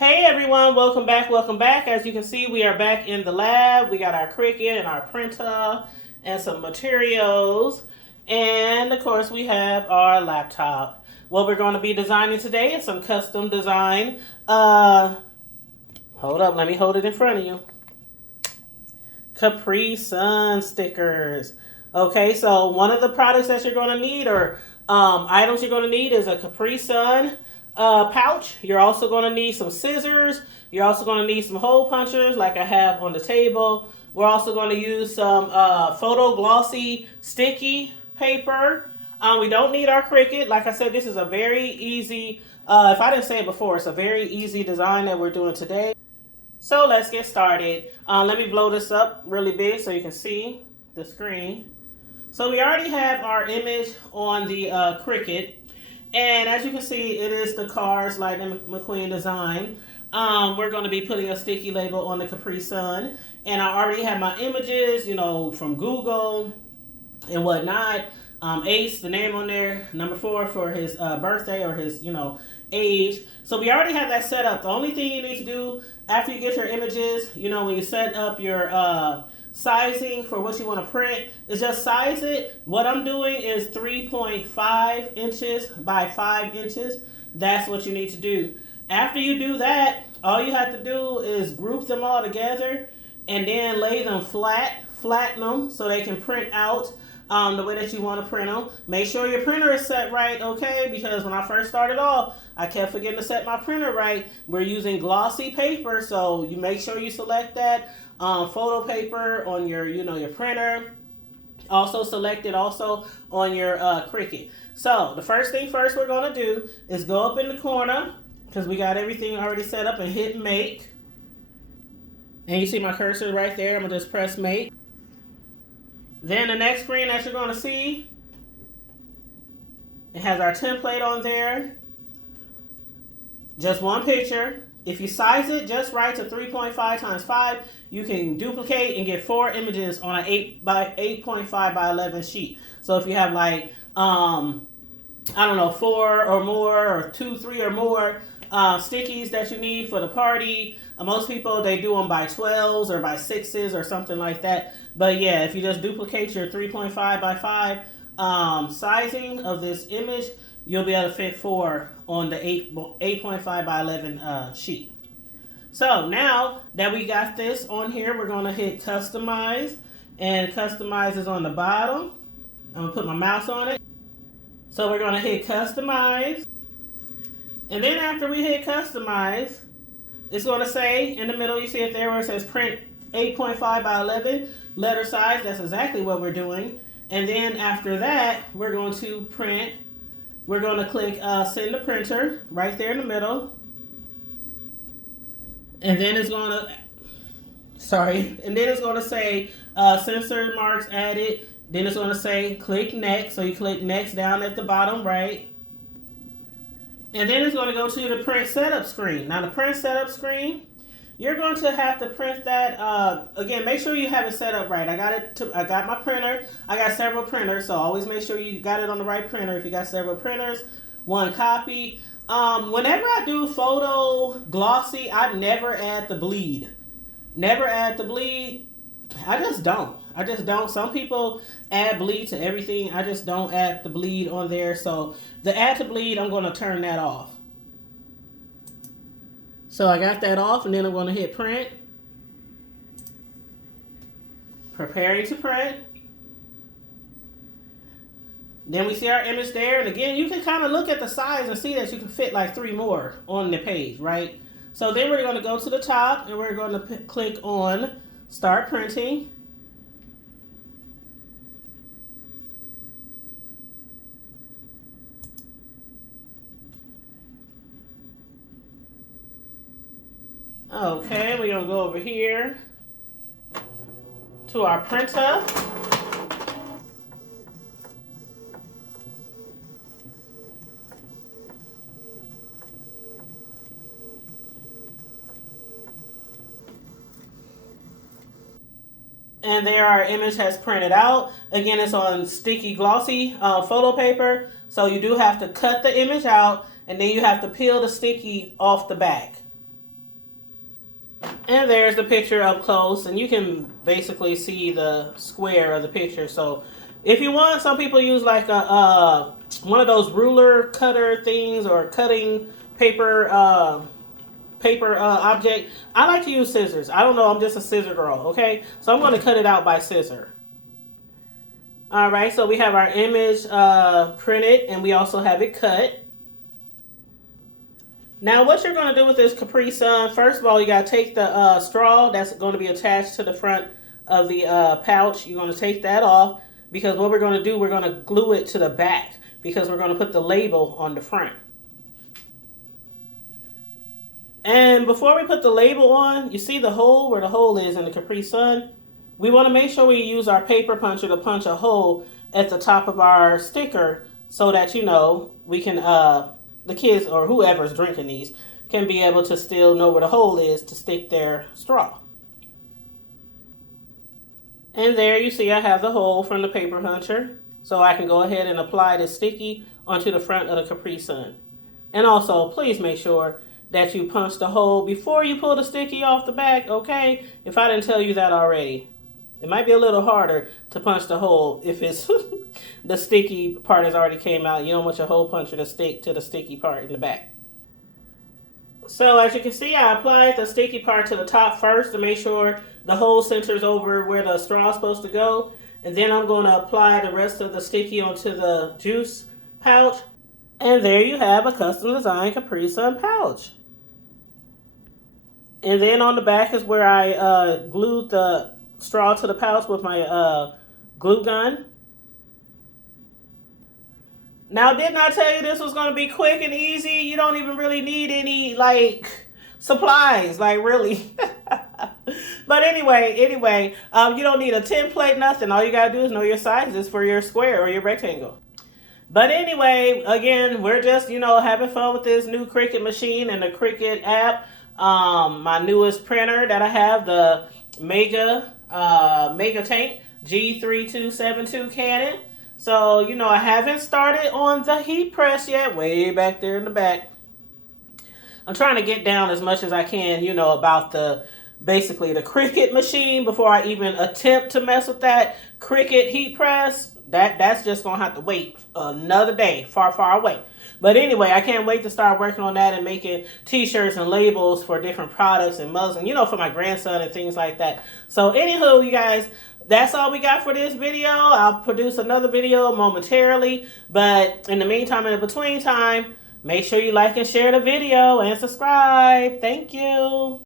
Hey everyone, welcome back, welcome back. As you can see, we are back in the lab. We got our Cricut and our printer and some materials. And of course, we have our laptop. What we're going to be designing today is some custom design. Hold up, let me hold it in front of you. Capri Sun stickers. Okay, so one of the products that you're going to need or items you're going to need is a Capri Sun pouch. You're also going to need some scissors. You're also going to need some hole punchers like I have on the table. We're also going to use some photo glossy sticky paper. We don't need our Cricut. Like I said, this is a very easy, if I didn't say it before, it's a very easy design that we're doing today. So let's get started. Let me blow this up really big so you can see the screen. So we already have our image on the Cricut. And as you can see, it is the Cars Lightning McQueen design. We're going to be putting a sticky label on the Capri Sun. And I already have my images, from Google and whatnot. Ace, the name on there, number 4 for his birthday or his, age. So we already have that set up. The only thing you need to do after you get your images, when you set up your sizing for what you want to print, is just size it. What I'm doing is 3.5 inches by 5 inches. That's what you need to do. After you do that, all you have to do is group them all together and then lay them flatten them so they can print out the way that you want to print them. Make sure your printer is set right, okay? Because when I first started off, I kept forgetting to set my printer right. We're using glossy paper, so you make sure you select that photo paper on your, your printer. Also select it also on your Cricut. So the first thing first we're going to do is go up in the corner because we got everything already set up and hit make. And you see my cursor right there. I'm going to just press make. Then the next screen that you're going to see, it has our template on there. Just one picture. If you size it just right to 3.5 times 5, you can duplicate and get 4 images on an 8.5 by 11 sheet. So if you have 4 or more, or 2, 3 or more stickies that you need for the party. Most people, they do them by 12s or by 6s or something like that. But yeah, if you just duplicate your 3.5 by 5 sizing of this image, you'll be able to fit 4 on the 8.5 by 11 sheet. So now that we got this on here, we're going to hit customize, and customize is on the bottom. I'm going to put my mouse on it. So we're going to hit customize. And then after we hit customize, it's going to say in the middle, you see it there where it says print 8.5 by 11 letter size. That's exactly what we're doing. And then after that, we're going to print. We're going to click send to printer right there in the middle. And then it's going to, and then it's going to say sensor marks added. Then it's going to say click next. So you click next down at the bottom right. And then it's going to go to the print setup screen. Now the print setup screen, you're going to have to print that, again, make sure you have it set up right. I got my printer. I got several printers, so always make sure you got it on the right printer. If you got several printers, one copy. Whenever I do photo glossy, I never add the bleed. Never add the bleed. I just don't. Some people add bleed to everything. I just don't add the bleed on there. So the add to bleed, I'm going to turn that off. So I got that off, and then I'm going to hit print. Preparing to print. Then we see our image there. And again, you can kind of look at the size and see that you can fit 3 more on the page, right? So then we're going to go to the top, and we're going to click on Start Printing. Okay, we're going to go over here to our printer. And there our image has printed out. Again, it's on sticky glossy photo paper. So you do have to cut the image out, and then you have to peel the sticky off the back. And there's the picture up close, and you can basically see the square of the picture. So if you want, some people use like a one of those ruler cutter things or cutting paper object. I like to use scissors. I don't know, I'm just a scissor girl, okay? So I'm going to cut it out by scissor. All right, so we have our image printed, and we also have it cut. Now, what you're going to do with this Capri Sun, first of all, you got to take the straw that's going to be attached to the front of the pouch. You're going to take that off, because what we're going to do, we're going to glue it to the back, because we're going to put the label on the front. And before we put the label on, you see the hole where the hole is in the Capri Sun? We want to make sure we use our paper puncher to punch a hole at the top of our sticker so that, you know, we can, the kids or whoever's drinking these can be able to still know where the hole is to stick their straw. And there you see I have the hole from the paper puncher, so I can go ahead and apply the sticky onto the front of the Capri Sun. And also, please make sure that you punch the hole before you pull the sticky off the back, okay? If I didn't tell you that already. It might be a little harder to punch the hole if it's the sticky part has already came out. You don't want your hole puncher to stick to the sticky part in the back. So as you can see, I applied the sticky part to the top first to make sure the hole centers over where the straw is supposed to go. And then I'm going to apply the rest of the sticky onto the juice pouch. And there you have a custom designed Capri Sun pouch. And then on the back is where I glued the straw to the pouch with my glue gun. Now, didn't I tell you this was going to be quick and easy? You don't even really need any, like, supplies, like, really. But anyway, you don't need a template, nothing. All you got to do is know your sizes for your square or your rectangle. But anyway, again, we're just, you know, having fun with this new Cricut machine and the Cricut app. My newest printer that I have, the Mega Tank G3272 Canon. So, you know, I haven't started on the heat press yet, way back there in the back. I'm trying to get down as much as I can, you know, about basically the Cricut machine before I even attempt to mess with that Cricut heat press. That's just going to have to wait another day, far, far away. But anyway, I can't wait to start working on that and making t-shirts and labels for different products and mugs and, you know, for my grandson and things like that. So anywho, you guys, that's all we got for this video. I'll produce another video momentarily. But in the meantime, in the between time, make sure you like and share the video and subscribe. Thank you.